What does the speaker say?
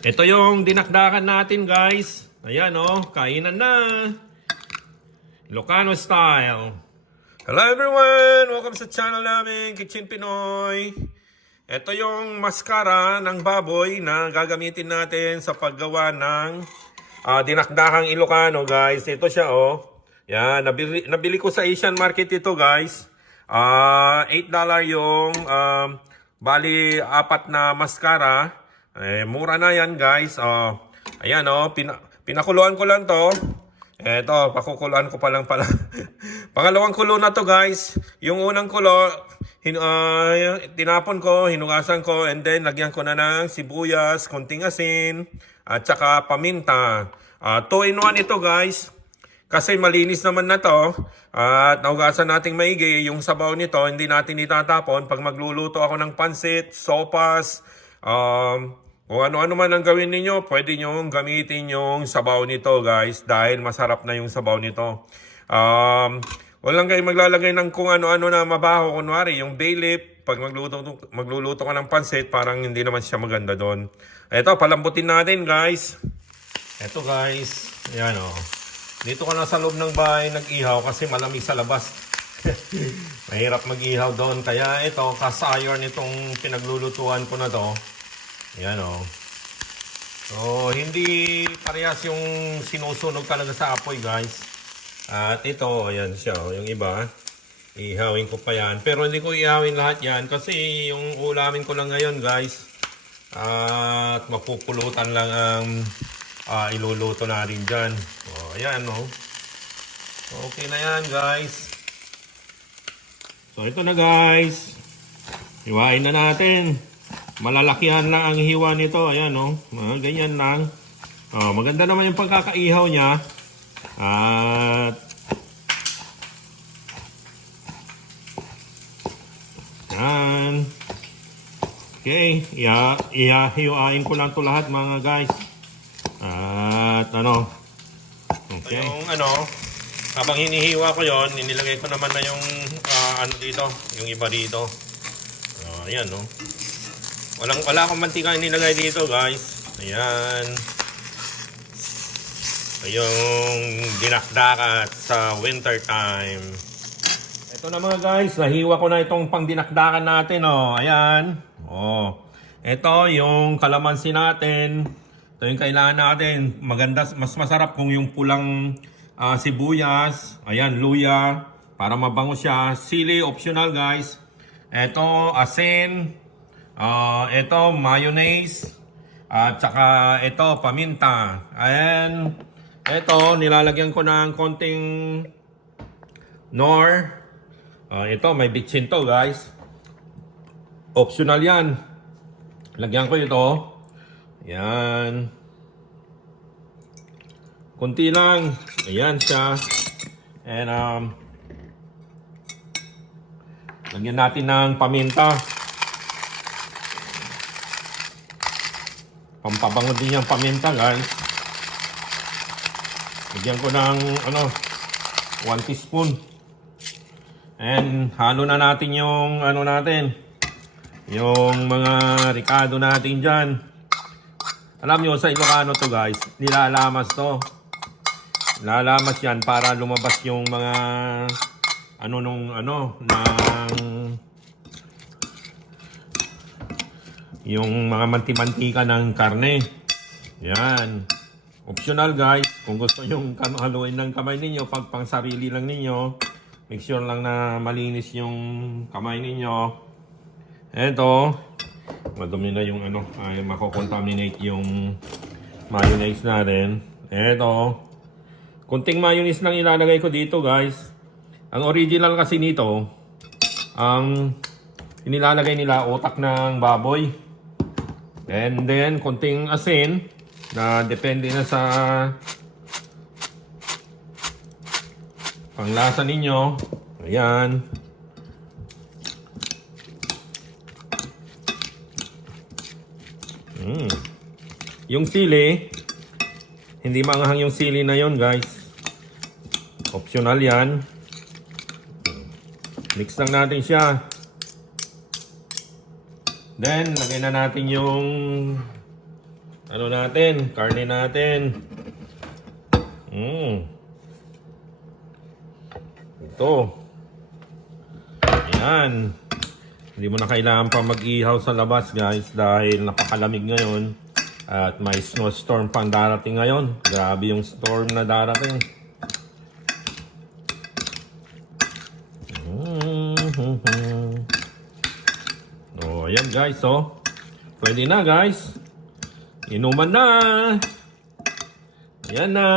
Ito yung dinakdakan natin, guys. Ayan, oh. Kainan na. Ilocano style. Hello, everyone! Welcome sa channel namin, Kitchen Pinoy. Ito yung mascara ng baboy na gagamitin natin sa paggawa ng dinakdakang Ilocano, guys. Ito siya, oh. Yan, nabili ko sa Asian market ito, guys. $8 yung bali 4 na mascara. Mura na yan, guys. Ayan, oh. Pinakuluan ko lang to. Eto, pakukuluan ko pa lang pala. Pangalawang kulo na to, guys. Yung unang kulo, tinapon ko, hinugasan ko, and then lagyan ko na ng sibuyas, konting asin, at saka paminta. 2-in-1 ito, guys. Kasi malinis naman na to. At nahugasan nating maigi. Yung sabaw nito, hindi natin itatapon. Pag magluluto ako ng pansit, sopas, kung ano-ano man ang gawin ninyo, pwede nyo gamitin yung sabaw nito, guys. Dahil masarap na yung sabaw nito. Walang kayo maglalagay ng kung ano-ano na mabaho. Kunwari, yung bay leaf, pag magluluto ka ng pansit, parang hindi naman siya maganda doon. Ito, palambutin natin, guys. Ito, guys. Ayan, oh. Dito ko na sa loob ng bahay nag-ihaw kasi malamig sa labas. Mahirap mag-ihaw doon. Kaya ito, cast iron itong pinaglulutuan ko na to. Ayan, o. So, hindi parehas yung sinusunog talaga sa apoy, guys. At ito, ayan siya, o. Yung iba, ihawin ko pa yan. Pero hindi ko ihawin lahat yan kasi yung ulamin ko lang ngayon, guys. At mapupulutan lang ang iluluto natin dyan. O, ayan, o. Okay na yan, guys. So, ito na, guys. Hiwain na natin. Malalakihan lang ang hiwa nito. Ayan, oh. Ganyan lang. Maganda naman yung pagkakaihaw niya. At yan. Okay. Ihahiwain ko lang to lahat, mga guys. At ano. Okay. Yung habang hinihiwa ko yon, inilagay ko naman na yung dito. Yung iba dito. Ayan, oh. Wala akong mantika nilagay dito, guys. Ayan. Yung dinakdakat sa winter time. Ito na, mga guys. Nahiwa ko na itong pang dinakdakan natin, oh. Ayan. Oh. Ito yung kalamansi natin. Ito yung kailangan natin. Maganda, mas masarap kung yung pulang sibuyas. Ayan, luya. Para mabango siya. Sili, optional, guys. Ito, asin. Ito, mayonnaise. At saka ito, paminta. And ito, nilalagyan ko ng konting nor. Ito, may bitchin to, guys. Optional yan. Lagyan ko ito. Yan. Kunti lang. Ayan siya. And lagyan natin ng paminta. Pampabango din yung paminta, guys. Lagyan ko ng 1 teaspoon. And halo na natin yung yung mga ricado natin dyan. Alam nyo, sa Ilocano to, guys, nilalamas to. Nilalamas yan para lumabas yung mga yung mga manti-mantika ng karne. Yan. Optional, guys. Kung gusto nyo haluin ng kamay ninyo, pag pang sarili lang ninyo, make sure lang na malinis yung kamay ninyo. Eto. Madumi na yung ay mako-contaminate yung mayonnaise natin. Eto. Kunting mayonnaise lang ilalagay ko dito, guys. Ang original kasi nito, ang inilalagay nila utak ng baboy. And then, konting asin na depende na sa panglasa ninyo. Ayan. Yung sili, hindi maanghang yung sili na yon, guys. Optional yan. Mix lang natin siya. Then, lagay na natin yung ano natin, karne natin. Ito. Ayan. Hindi mo na kailangan pa mag-ihaw sa labas, guys, dahil napakalamig ngayon. At may snowstorm pang darating ngayon. Grabe yung storm na darating. Oh, ayan guys, oh. Pwede na, guys. Inuman na. Ayan na.